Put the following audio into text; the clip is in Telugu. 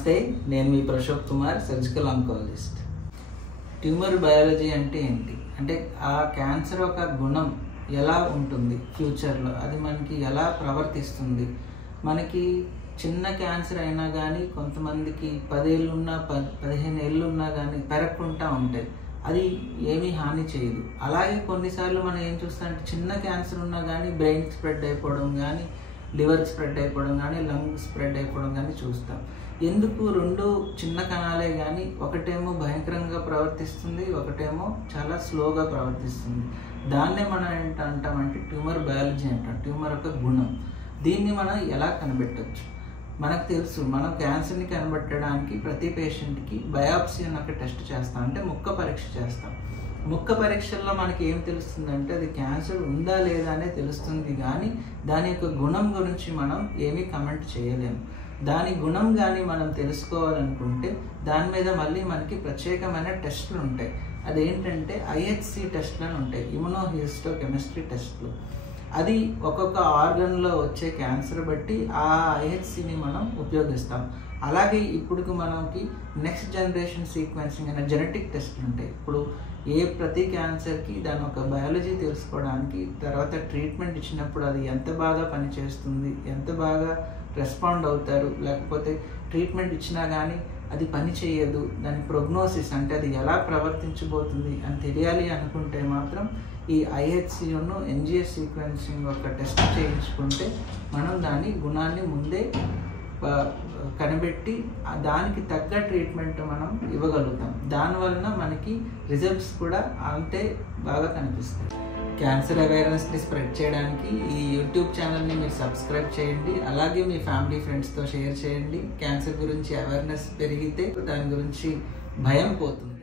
నమస్తే, నేను మీ Prashobh Kumar, surgical oncologist. Tumour biology అంటే ఏంటి అంటే ఆ క్యాన్సర్ ఒక గుణం ఎలా ఉంటుంది ఫ్యూచర్లో, అది మనకి ఎలా ప్రవర్తిస్తుంది. మనకి చిన్న క్యాన్సర్ అయినా కానీ కొంతమందికి 10 ఏళ్ళు ఉన్నా 15 ఏళ్ళు ఉన్నా కానీ పెరగకుండా ఉంటాయి, అది ఏమీ హాని చేయదు. అలాగే కొన్నిసార్లు మనం ఏం చూస్తామంటే చిన్న క్యాన్సర్ ఉన్నా కానీ బ్రెయిన్ స్ప్రెడ్ అయిపోవడం కానీ, లివర్ స్ప్రెడ్ అయిపోవడం కానీ, లంగ్ స్ప్రెడ్ అయిపోవడం కానీ చూస్తాం. ఎందుకు? రెండు చిన్న కణాలే కానీ ఒకటేమో భయంకరంగా ప్రవర్తిస్తుంది, ఒకటేమో చాలా స్లోగా ప్రవర్తిస్తుంది. దాన్నే మనం ఏంటంటామంటే ట్యూమర్ బయాలజీ అంటాం. ట్యూమర్ యొక్క గుణం. దీన్ని మనం ఎలా కనిపెట్టవచ్చు? మనకు తెలుసు, మనం క్యాన్సర్ని కనిపెట్టడానికి ప్రతి పేషెంట్కి బయాప్సీ అన్న ఒక టెస్ట్ చేస్తాం, అంటే ముక్క పరీక్ష చేస్తాం. ముక్క పరీక్షల్లో మనకి ఏం తెలుస్తుందంటే అది క్యాన్సర్ ఉందా లేదా అనే తెలుస్తుంది, కానీ దాని యొక్క గుణం గురించి మనం ఏమీ కమెంట్ చేయలేము. దాని గుణం కానీ మనం తెలుసుకోవాలనుకుంటే దాని మీద మళ్ళీ మనకి ప్రత్యేకమైన టెస్టులు ఉంటాయి. అదేంటంటే IHC టెస్ట్లు అని ఉంటాయి, ఇమ్యునోహిస్టోకెమిస్ట్రీ టెస్ట్లు. అది ఒక్కొక్క ఆర్గన్లో వచ్చే క్యాన్సర్ బట్టి ఆ IHCని మనం ఉపయోగిస్తాం. అలాగే ఇప్పుడు మనకి నెక్స్ట్ జనరేషన్ సీక్వెన్సింగ్ అనే జెనెటిక్ టెస్ట్లు ఉంటాయి. ఇప్పుడు ప్రతి క్యాన్సర్కి దాని ఒక బయాలజీ తెలుసుకోవడానికి, తర్వాత ట్రీట్మెంట్ ఇచ్చినప్పుడు అది ఎంత బాగా పనిచేస్తుంది, ఎంత బాగా రెస్పాండ్ అవుతారు, లేకపోతే ట్రీట్మెంట్ ఇచ్చినా కానీ అది పని చేయదు, దాని ప్రోగ్నోసిస్ అంటే అది ఎలా ప్రవర్తించబోతుంది అని తెలియాలి అనుకుంటే మాత్రం ఈ IHCను NGS సీక్వెన్సింగ్ ఒక టెస్ట్ చేయించుకుంటే మనం దాని గుణాన్ని ముందే కనిపెట్టి దానికి తగ్గ ట్రీట్మెంట్ మనం ఇవ్వగలుగుతాం. దానివలన మనకి రిజల్ట్స్ కూడా అంతే బాగా కనిపిస్తాయి. క్యాన్సర్ అవేర్నెస్ని స్ప్రెడ్ చేయడానికి ఈ యూట్యూబ్ ఛానల్ని మీరు సబ్స్క్రైబ్ చేయండి. అలాగే మీ ఫ్యామిలీ ఫ్రెండ్స్తో షేర్ చేయండి. క్యాన్సర్ గురించి అవేర్నెస్ పెరిగితే దాని గురించి భయం పోతుంది.